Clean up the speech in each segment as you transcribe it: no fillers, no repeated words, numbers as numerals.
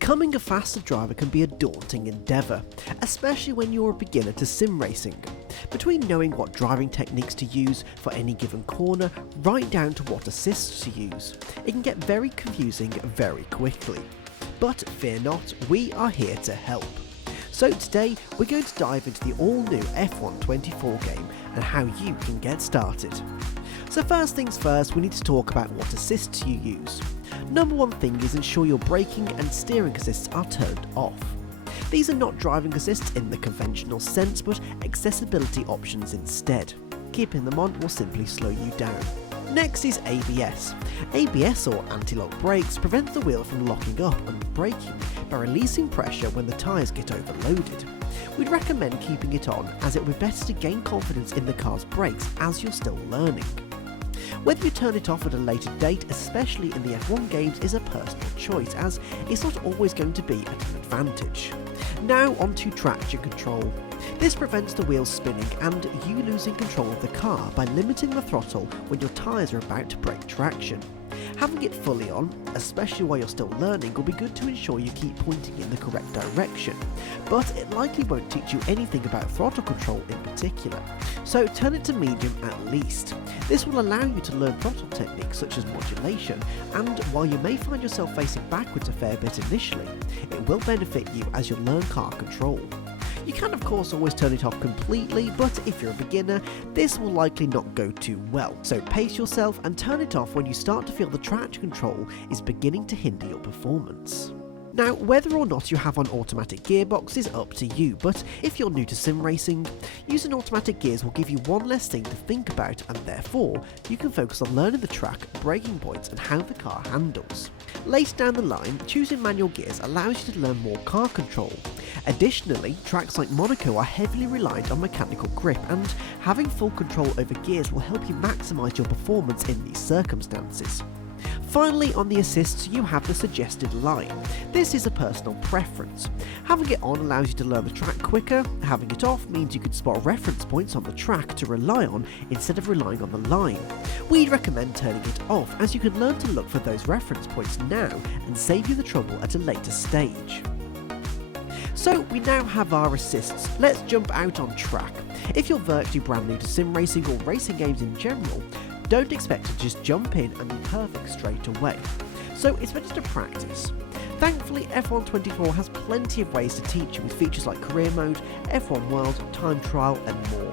Becoming a faster driver can be a daunting endeavour, especially when you're a beginner to sim racing. Between knowing what driving techniques to use for any given corner, right down to what assists to use, it can get very confusing very quickly. But fear not, we are here to help. So today we're going to dive into the all-new F1 24 game and how you can get started. So first things first, we need to talk about what assists you use. Number one thing is ensure your braking and steering assists are turned off. These are not driving assists in the conventional sense, but accessibility options instead. Keeping them on will simply slow you down. Next is ABS. ABS, or anti-lock brakes, prevents the wheel from locking up and braking by releasing pressure when the tyres get overloaded. We'd recommend keeping it on, as it would be better to gain confidence in the car's brakes as you're still learning. Whether you turn it off at a later date, especially in the F1 games, is a personal choice, as it's not always going to be at an advantage. Now onto traction control. This prevents the wheels spinning and you losing control of the car by limiting the throttle when your tyres are about to break traction. Having it fully on, especially while you're still learning, will be good to ensure you keep pointing in the correct direction, but it likely won't teach you anything about throttle control in particular, so turn it to medium at least. This will allow you to learn throttle techniques such as modulation, and while you may find yourself facing backwards a fair bit initially, it will benefit you as you learn car control. You can of course always turn it off completely, but if you're a beginner, this will likely not go too well. So pace yourself and turn it off when you start to feel the traction control is beginning to hinder your performance. Now, whether or not you have an automatic gearbox is up to you, but if you're new to sim racing, using automatic gears will give you one less thing to think about, and therefore you can focus on learning the track, braking points and how the car handles. Later down the line, choosing manual gears allows you to learn more car control. Additionally, tracks like Monaco are heavily reliant on mechanical grip, and having full control over gears will help you maximise your performance in these circumstances. Finally, on the assists, you have the suggested line. This is a personal preference. Having it on allows you to learn the track quicker, having it off means you can spot reference points on the track to rely on instead of relying on the line. We'd recommend turning it off, as you can learn to look for those reference points now and save you the trouble at a later stage. So we now have our assists, let's jump out on track. If you're virtually brand new to sim racing or racing games in general, don't expect to just jump in and be perfect straight away. So it's better to practice. Thankfully, F1 24 has plenty of ways to teach you with features like Career Mode, F1 World, Time Trial and more.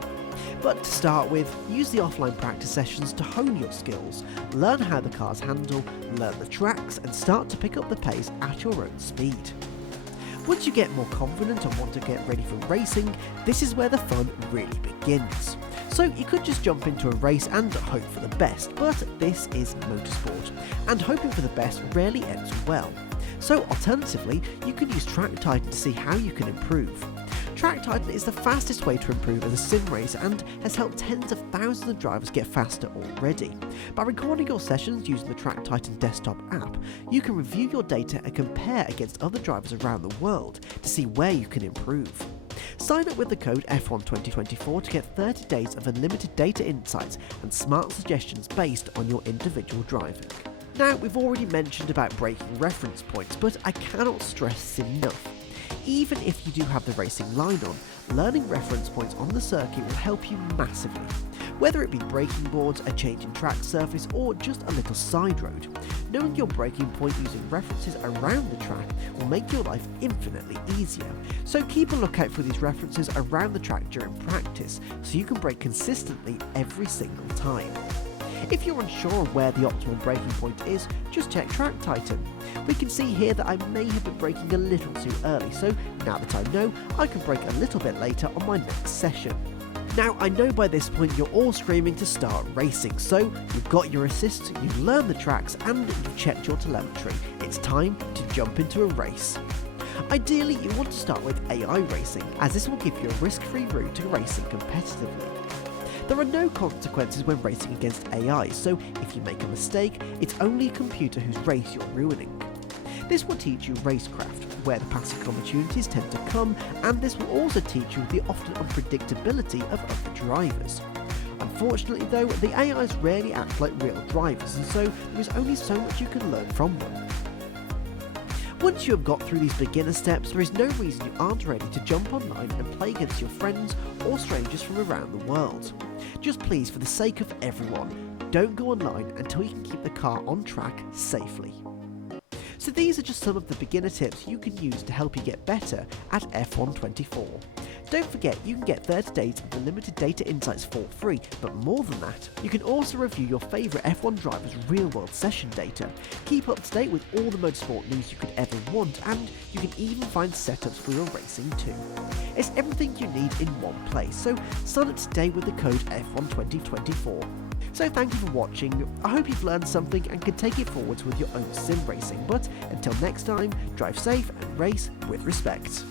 But to start with, use the offline practice sessions to hone your skills, learn how the cars handle, learn the tracks and start to pick up the pace at your own speed. Once you get more confident and want to get ready for racing, this is where the fun really begins. So you could just jump into a race and hope for the best, but this is motorsport, and hoping for the best rarely ends well. So alternatively, you could use Track Titan to see how you can improve. Track Titan is the fastest way to improve as a sim racer and has helped tens of thousands of drivers get faster already. By recording your sessions using the Track Titan desktop app, you can review your data and compare against other drivers around the world to see where you can improve. Sign up with the code F1 2024 to get 30 days of unlimited data insights and smart suggestions based on your individual driving. Now, we've already mentioned about braking reference points, but I cannot stress this enough. Even if you do have the racing line on, learning reference points on the circuit will help you massively. Whether it be braking boards, a change in track surface, or just a little side road, knowing your braking point using references around the track will make your life infinitely easier. So keep a lookout for these references around the track during practice, so you can brake consistently every single time. If you're unsure of where the optimal braking point is, just check Track Titan. We can see here that I may have been braking a little too early, so now that I know, I can brake a little bit later on my next session. Now, I know by this point you're all screaming to start racing, so you've got your assists, you've learned the tracks, and you've checked your telemetry. It's time to jump into a race. Ideally, you want to start with AI racing, as this will give you a risk-free route to racing competitively. There are no consequences when racing against AI, so if you make a mistake, it's only a computer whose race you're ruining. This will teach you racecraft, where the passing opportunities tend to come, and this will also teach you the often unpredictability of other drivers. Unfortunately though, the AIs rarely act like real drivers, and so there is only so much you can learn from them. Once you have got through these beginner steps, there is no reason you aren't ready to jump online and play against your friends or strangers from around the world. Just please, for the sake of everyone, don't go online until you can keep the car on track safely. So these are just some of the beginner tips you can use to help you get better at F1 24. Don't forget, you can get 30 days of the limited data insights for free, but more than that, you can also review your favourite F1 drivers' real-world session data, keep up to date with all the motorsport news you could ever want, and you can even find setups for your racing too. It's everything you need in one place, so sign up today with the code F12024. So thank you for watching. I hope you've learned something and can take it forwards with your own sim racing, but until next time, drive safe and race with respect.